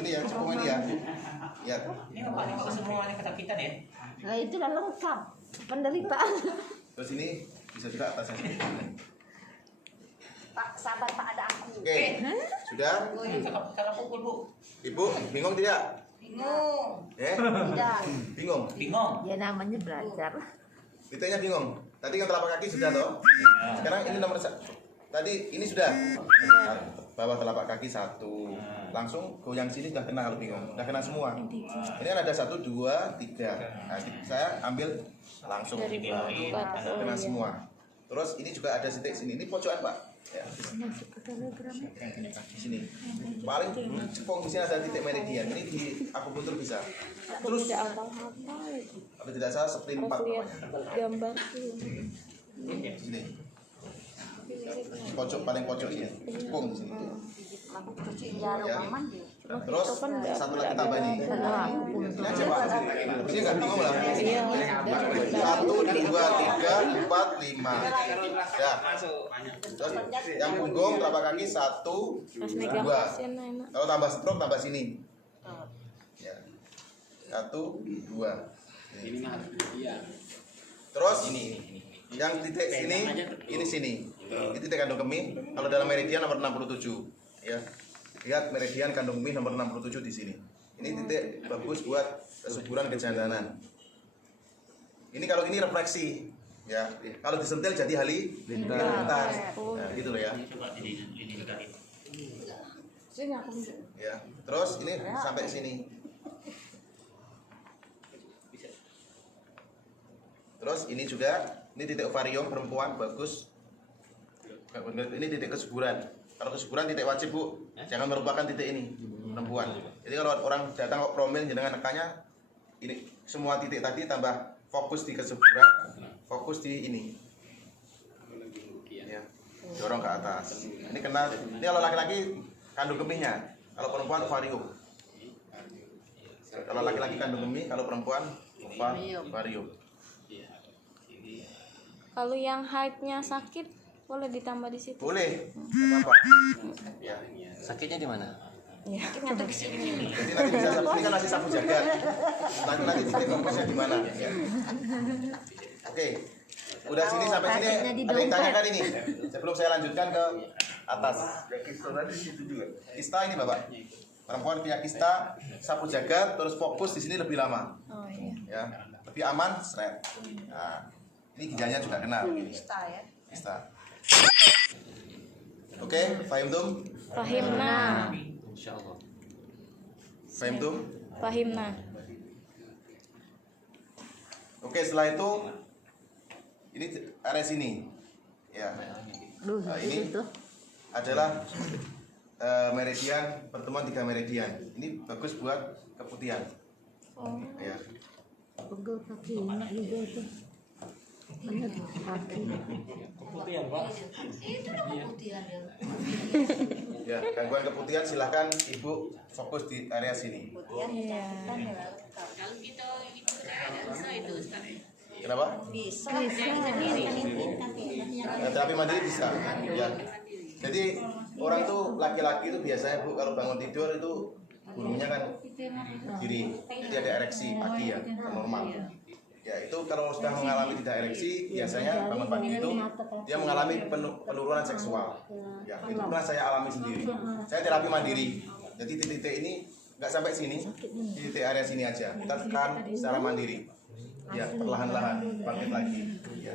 Ini ya, cukup ini ya. Ya. Ini Pak, ini kok semuanya kesakitan ya? Nah itu udah lengkap penderitaan. Terus ini bisa juga atasnya. Pak, sabar Pak, ada aku. Oke, sudah. Salah pukul, Bu. Ibu bingung tidak? Bingung. Tidak. Bingung. Bingung. Ya namanya belajar. Titiknya bingung. Tadi kan telapak kaki sudah toh. Sekarang ini nomor tadi ini sudah. Bawah telapak kaki 1. Langsung goyang sini udah kena kalau bingung. Udah kena semua. Ini kan ada 1, 2, 3. Nah, saya ambil langsung. Dari bawah ke atas. Oh, Kena iya. semua. Terus ini juga ada titik sini. Ini pojokan Pak. Ya. Masuk ke telegram. Di sini. Paling cepung di sini ada titik meridian. Ini di akupunktur bisa. Terus Tidak hafal-hafal itu. kalau tidak salah split 4 Harus lihat namanya. gambar dulu. Di sini. Pojok paling pojok ini. Cepung di sini. Aku cuci jarum Ya. mandi. Terus satu lagi tambah ini. Ini aja Pak. Ini nggak bingung lah. Iya, 1, 2, 3, 4, 5. Ya. Terus yang punggung telapak kaki 1, Pas megang 2. pasien enak. Kalau tambah stroke tambah sini. Ya. 1, 2. Terus yang titik sini, ini sini. Ini titik kandung kemih. Kalau dalam meridian nomor 67. Ya. Lihat meridian kandung kemih nomor 67 di sini. Ini titik bagus buat kesuburan kejantanan. Ini kalau ini refleksi, ya. Kalau disentil jadi halilintar. Nah, gitu loh ya. Coba ini dekat. Ya. Terus ini sampai sini. Terus ini juga, ini titik ovarium perempuan bagus. Ini titik kesuburan. Kalau kesuburan titik wajib Bu, jangan melupakan titik ini perempuan. Jadi kalau orang datang kok promil dengan nekannya, ini semua titik tadi tambah fokus di kesuburan, fokus di ini. Ya, dorong ke atas. Ini kena. Ini kalau laki-laki kandung kemihnya, kalau perempuan ovarium. Kalau laki-laki kandung kemih, kalau perempuan ovarium. Kalau yang haidnya sakit boleh ditambah di situ. Boleh, nggak apa-apa. Ya. Sakitnya di mana? Jadi nanti bisa ini kan masih sapu jaga. Nanti titik fokusnya di mana? Ya. Oke. Udah sini sampai sini ada yang tanyakan ini. Sebelum saya lanjutkan ke atas. Kista ini Bapak. Perempuan punya kista, sapu jaga, terus fokus di sini lebih lama. Oh iya. Ya, lebih aman, seret. Nah, ini ginjalnya juga kena. Kista ya. Kista. Oke, fahim tum? Fahimna. Insyaallah. Fahim tum? Fahimna. Oke, setelah itu ini area sini. Ya. Nah, ini adalah meridian, pertemuan 3 meridian. Ini bagus buat keputihan. Oh. Ya. Keputihan, Pak. Itu udah keputihan ya. Ya, gangguan keputihan silahkan Ibu fokus di area sini. Iya. Kalau kita itu kayak bisa itu Ustaz. Kenapa? Bisa. Terapi mandiri bisa. Ya. Jadi orang tuh laki-laki itu biasanya Bu kalau bangun tidur itu bulunya kan kiri, jadi ada ereksi pagi ya, normal. Ya itu kalau sudah mengalami tidak ereksi, biasanya bangun pagi itu dia mengalami penurunan seksual. Ya itu pernah saya alami sendiri. Saya terapi mandiri. Jadi titik-titik ini nggak sampai sini, di titik area sini aja. Kita tekan secara mandiri. Ya perlahan-lahan bangkit lagi. Ya.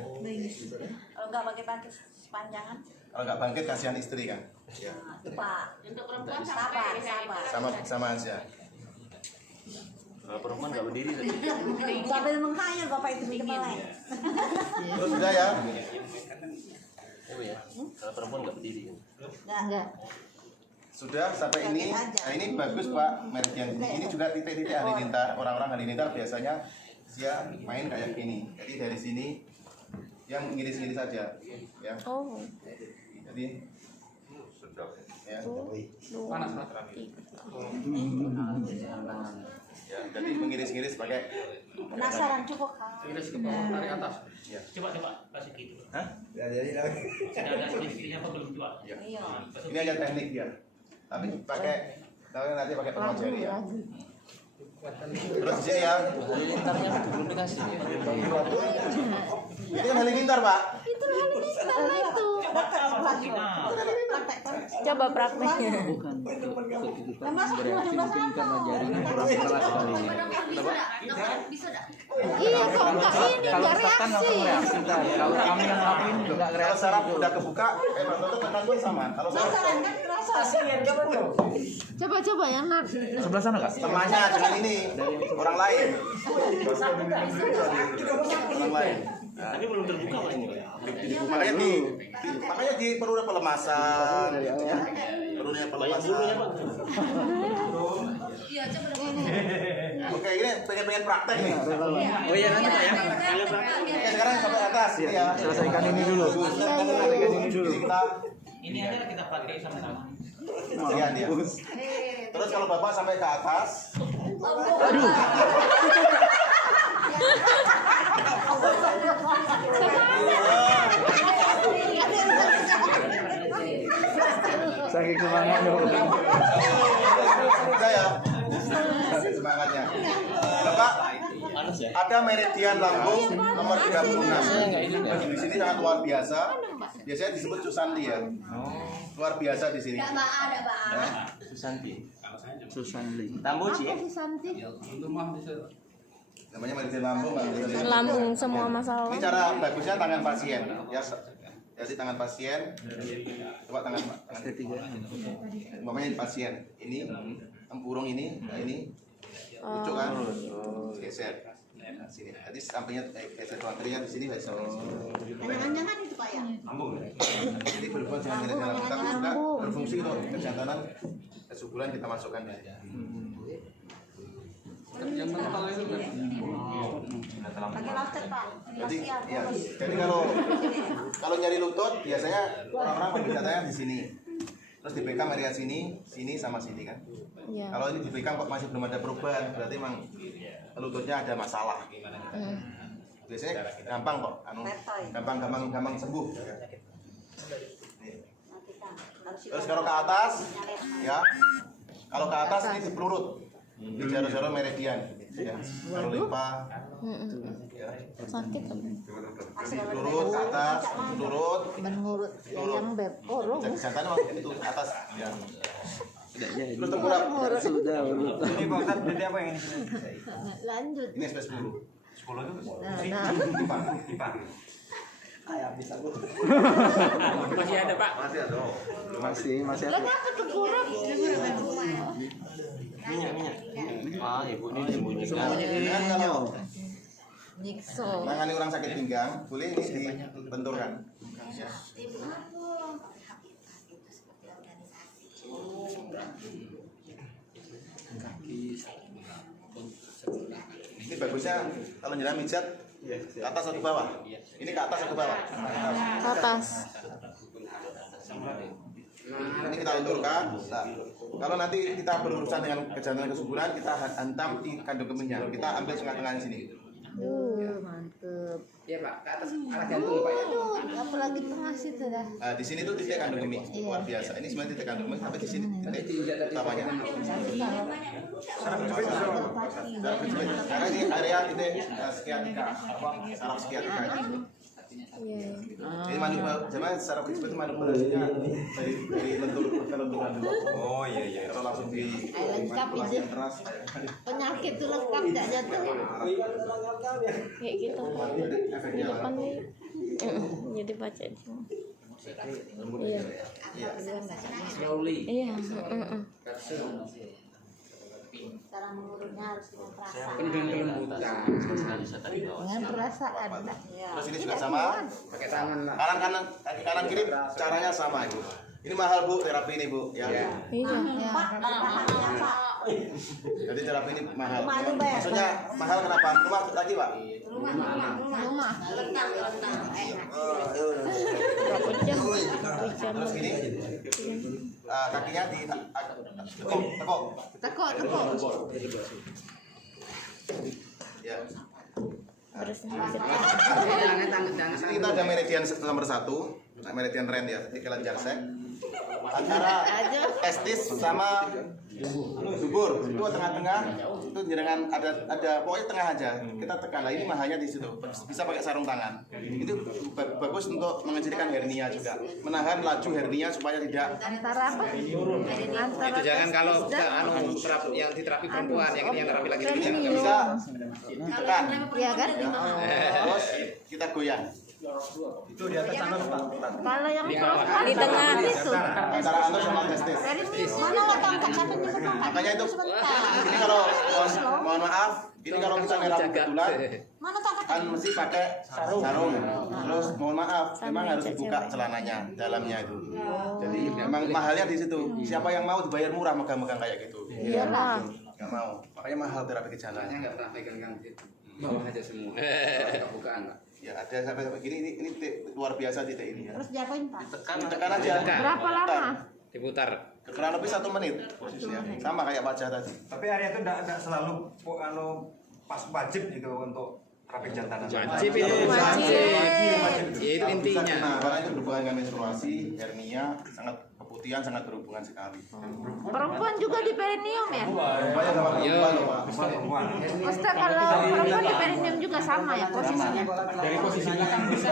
Kalau nggak pakai sepanjangan, Kalau nggak bangkit kasihan istri kan. Ya. Pak. Untuk perempuan Sabar, sabar. Sama aja. Kalau perempuan nggak berdiri tadi. Sampai menghayal Bapak itu di kepala. Terus sudah ya. Oh ya. Kalau perempuan nggak berdiri. Enggak. Sudah sampai ini. Nah ini bagus Pak meridian ini. Ini juga titik-titik halilintar. Orang-orang halilintar biasanya dia main kayak gini. Jadi dari sini yang ngiris-ngiris saja. Ya. Oh. Jadi ya. Panas, Pak. Ya, jadi mengiris-ngiris pakai. Penasaran cukup. Iris ke bawah, tarik atas. Ya. Coba kasih gitu. Hah? Sudah ada sedikitnya apa belum coba? Ya. Iya. Ini hanya teknik ya. Tapi pakai nanti pakai tombol jari ya. Terus di sini ya. Halilintarnya belum dikasih. Itu kan halilintar Pak. Itu halilintar itu. Nah, Coba prakteknya. Masuk di ujung sana. karena jarinya kurang keras kali. Bisa enggak? Iya kok enggak ini Kalau enggak tekan langsung reaksi. reaksi ntar. Kalau kami yang lakuin nggak Kalau reaksi. saraf udah kebuka, Pak Toto tekan pun sama. Kalau saraf Penasaran kan kerasa. Coba yang nar. Sebelah sana kak? temannya jangan ini orang lain. Orang lain. tapi belum terbuka Pak ini. Makanya di perlunya pelemasan, gitu ya. Perlunya pelemasan. Iya, coba Oke, ini pengen praktek nih. Oh iya nanti Pak ya. Oke, sekarang sampai atas ini ya. Selesaikan ini dulu. Selesaikan ini dulu. Kita Ini aja kita pakai sama-sama. lihat ya. Terus kalau Bapak sampai ke atas, Saking semangat dulu. udah ya. Semangatnya. Bapak, ada meridian lambung nomor 36. Di sini sangat luar biasa. Biasanya disebut Susanti ya. Luar biasa di sini. Enggak ada, Pak. Ya. Susanti. Susanli. Tambuci. Apa sih Santi? Namanya meridian lambung. Lambung semua masalah. Ini cara bagusnya tangan pasien, ya. Jadi tangan pasien, coba tangan ketiga. Umpamanya pasien, ini tempurung ini, nah ini lucu kan? Geser. Nah, sini. Jadi sampingnya geser tuantrinya di sini bisa. Jangan-jangan itu Pak ya. Jadi berhubungan dengan meridian lambung, tapi juga berfungsi untuk kejantanan kesuburan kita masukkan ya. Pakai laser Pak. Jadi kalau nyari lutut biasanya orang-orang pendekatannya di sini. Terus dibekam area sini sama sini kan. Iya. Kalau ini dibekam kok masih belum ada perubahan, berarti memang lututnya ada masalah. Biasanya gampang kok, gampang sembuh. Terus kalau ke atas, ya, kalau ke atas ini di pelurut, di jalur-jalur meridian, ya, jalur limpa, ya. Sakit apa? Pelurut ke atas, pelurut, Menurut yang beporong. jantannya waktu itu atas, ya. Terus tengkurap. Ini Pak Ustadz, jadi apa yang ini? Lanjut. Ini SP 10. 10 itu? Pipa. Masih ada Pak. Masih ada. Kenapa tengkurap? Ah, ibu ini Kan kalau Nyikso. menangani orang sakit pinggang, boleh ini dibenturkan. Ya. Ini bagusnya kalau jalan mijat ke atas atau ke bawah. Ini ke atas atau ke bawah? Ke atas. Ini kita lenturkan. Nah, kalau nanti kita berurusan dengan kejantanan kesuburan, kita hantam di kandung kemihnya. Kita ambil tengah-tengah di sini. Mantep. Iya Pak, ke atas arah jantung Pak ya. Apalagi tengah situ dah. Nah, di sini tuh titik kandung kemih luar biasa. Ini sebenarnya titik kandung kemih, tapi di sini titik utamanya. Saraf kejepit. Karena ini area titik skiatika, saraf skiatika. Iya. Ini manipulasi, saraf kejepit itu manipulasinya dari lentur ke lenturan dulu. Oh iya. Kalau langsung di Lengkap manipulasi itu. yang keras. Penyakit tuh lengkap tidak jatuh. Kayak gitu. Jadi efeknya lah. Depan nih. Jadi baca di sini. Iya. Slowly. Iya. Cara mengurutnya harus dengan perasaan. Penuh dengan kelembutan. Dengan perasaan. Terus ini juga sama. Pakai tangan Pak. Kanan kiri caranya sama Ibu. Ini mahal Bu terapi ini Bu ya. Iya. Jadi terapi ini mahal. Rumah itu bayar, Maksudnya mahal kenapa? Rumah lagi Pak. Rumah. Terus gini. Kakinya di tekuk. Tekuk. Ya. Terus Jangan. Di sini kita ada meridian nomor 1, meridian rend ya, kelan jarsek. Antara testis sama dubur itu tengah-tengah itu jangan ada pokoknya tengah aja kita tekan. Nah ini mahanya di situ bisa pakai sarung tangan. Itu bagus untuk mengecilkan hernia juga, menahan laju hernia supaya tidak Antara apa? Antara Itu jangan kalau testis dan- terapi yang diterapi perempuan, yang ini yang terapi laki-laki. ini bisa ditekan. Iya kan? Terus kita goyang Itu di atas anus Pak. Kalau yang perempuan Di tengah. itu. antara anus sama testis. Mana lah tongkat sampai nyebut tongkat? Makanya itu Sebentar. ini kalau mohon maaf, ini kalau kita merah kebetulan Mana tongkat? kan mesti pakai sarung. Terus mohon maaf, memang harus dibuka celananya dalamnya itu. Jadi memang mahalnya di situ. Siapa yang mau dibayar murah megang-megang kayak gitu? Iyalah. Nggak mau. Makanya mahal terapi Saya kejangan. nggak pernah pegang bawah aja semua. Bukaan Pak. Ya ada sampai gini ini titik luar biasa titik ini ya. Terus diapain Pak? Tekan aja. Berapa lama? Diputar. Kurang lebih 1 menit posisinya. Sama kayak wajah tadi. Tapi area itu enggak selalu pas wajib gitu untuk terapi jantanan. Wajib itu. Ya itu intinya. Nah, karena itu berhubungan dengan menstruasi, hernia, sangat keputihan, sangat berhubungan sekali. Perempuan juga di perineum ya? Banyak sama perempuan loh, Pak. Maksudnya kalau perempuan di perineum juga sama ya posisinya? Dari posisi belakang bisa.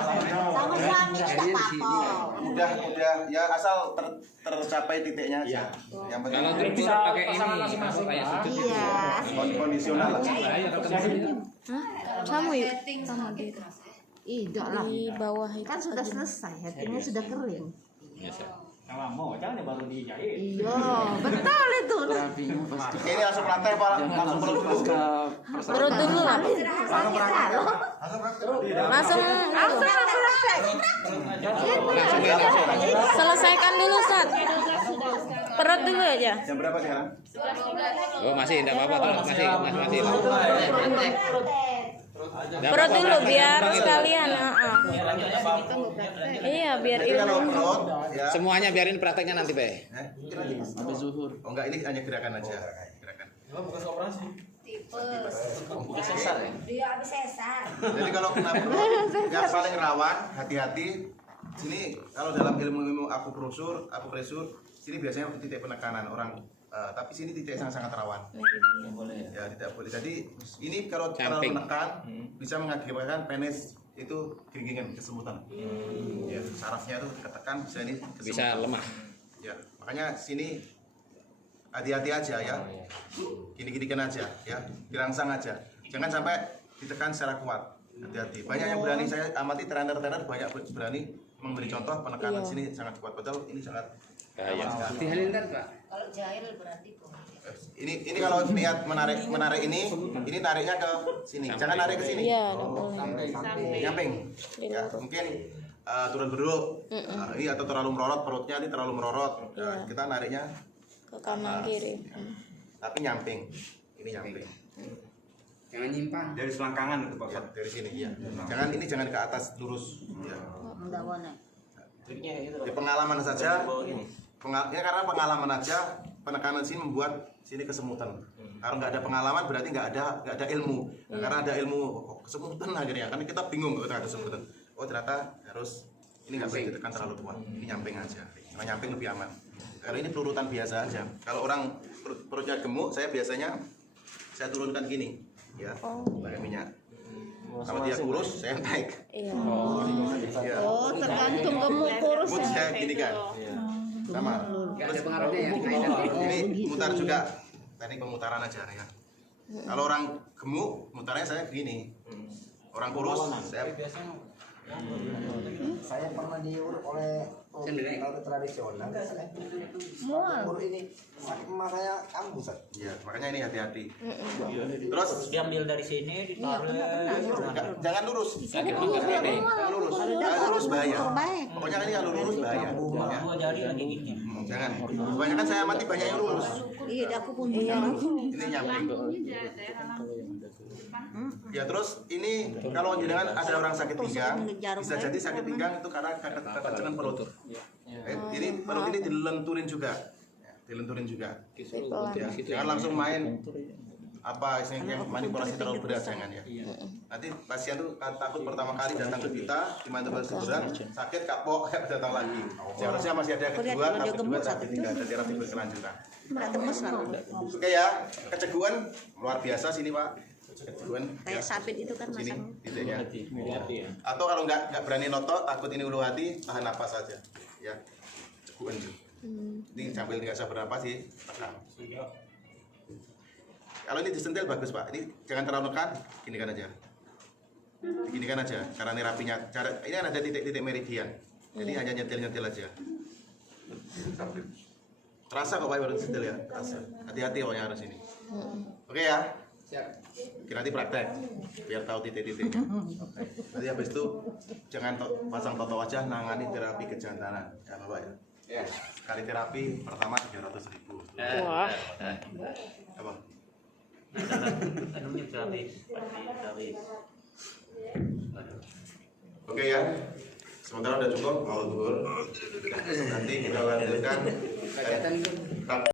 Sama suami tidak apa-apa. Udah ya asal tercapai titiknya aja. Yang penting Kalau terus pakai ini kayak sudut. Iya. kondisional lah. Hah? Sama yuk. Sama di Tidak lah. di bawah itu. Kan sudah selesai, headingnya sudah kering. Kalau mau jangan baru dijahit. Iya, betul itu. Ini langsung lantai apa? Langsung perut dulu. Perut dulu lah. Langsung selesaikan dulu Ustaz. Perut dulu aja. Jam berapa sekarang? Oh masih, enggak apa-apa tuh, masih. Perut dulu biar sekalian. Iya, biar Jadi kalau ilmu. perut, ya. Semuanya biarin prakteknya nanti, Be. Habis zuhur. Oh enggak, ini hanya gerakan aja. Gerakan. Dia habis sesar. Jadi kalau kena perut, yang paling rawan, hati-hati. Sini kalau dalam ilmu akupresur, sini biasanya titik penekanan orang. Tapi sini titik yang sangat rawan. Ya tidak boleh. Jadi ini kalau terlalu menekan bisa mengakibatkan penis itu ginggingan, kesemutan. Ya, sarafnya itu ketekan bisa ini kesemutan. Bisa lemah. Ya, makanya sini hati-hati aja ya. Gini-ginikan aja ya, dirangsang aja. Jangan sampai ditekan secara kuat. Hati-hati. Banyak yang berani, saya amati trainer banyak berani memberi contoh penekanan sini sangat kuat. Padahal ini sangat aman sekali. Dihalinkan Pak. Kalau jahil berarti kok. Ini kalau niat menarik ini nariknya ke sini. Jangan narik ke sini. Iya, enggak boleh. Nyamping. Ya, mungkin turun duduk. Ini atau terlalu merorot perutnya, ini terlalu merorot. Nah, kita nariknya Ke kanan kiri. tapi nyamping. Ini nyamping. Jangan nyimpang. Dari selangkangan itu Pak. Ya, dari sini ya. Jangan ke atas lurus. Ya. Enggak boleh. Di pengalaman saja. Ya karena pengalaman aja penekanan sini membuat sini kesemutan. Kalau nggak ada pengalaman berarti nggak ada ilmu. Nah, karena ada ilmu kesemutan akhirnya. Kan kita bingung kalau ada kesemutan. Oh ternyata harus ini nggak boleh ditekan terlalu kuat. Ini nyamping aja. Karena nyamping lebih aman. Kalau ini pelurutan biasa aja. Kalau orang perutnya gemuk, saya biasanya saya turunkan gini, ya, pakai minyak. Kalau dia kurus, saya naik. Iya. Ya. Oh, tergantung gemuk kurus. Mood saya gini kan. Sama. Nggak ada pengaruhnya ya. Ini mutar juga. Teknik pemutaran aja ya. Kalau orang gemuk, mutarnya saya begini. Orang kurus, saya pernah diurut oleh kalau tradisional. Urut ini sakit emak saya kambuh. ya, makanya ini hati-hati. Terus Diambil dari sini, ditaruh. jangan lurus. Jangan lurus. Kalau lurus bahaya. Pokoknya ini kalau lurus bahaya. Ya. Dua jari lagi gini. Jangan. Kebanyakan saya amati banyak yang lurus. Iya, aku pun Ini nyamping. Ya terus ini kalau jenengan ada orang sakit pinggang, bisa jadi sakit pinggang itu karena kekencangan perut. Ini perut ini dilenturin juga. Dilenturin juga. Ya, jangan langsung main apa yang manipulasi terlalu berat jangan ya. Nanti pasien tuh takut pertama kali datang ke kita dimanipulasi berat, sakit kapok datang lagi. Seharusnya masih ada kedua, tahap kedua, tahap ketiga, ada terapi berkelanjutan. Oke ya, keceguan luar biasa sini Pak. Keceguan kayak sapit itu kan sini masang. titiknya. Atau kalau nggak berani noto, takut ini ulu hati, tahan napas saja. Ya, keceguan tuh. Ini sambil nggak sabar napas sih, tekan. Kalau ini disentil bagus Pak, ini jangan terlalu nekan, gini kan aja. Gini kan aja, cara nerapinya, ini kan ada titik-titik meridian, jadi hanya nyentil-nyentil aja. Terasa kok Pak baru disentil ya, terasa. Hati-hati pokoknya harus ini. Oke ya, oke, nanti praktek, biar tahu titik-titiknya. Nanti habis itu jangan pasang toto wajah, nangani terapi kejantanan, ya Bapak ya. Sekali terapi pertama 300.000. Wah. Apa? Oke ya, sementara udah cukup mau turun. Nanti kita lanjutkan.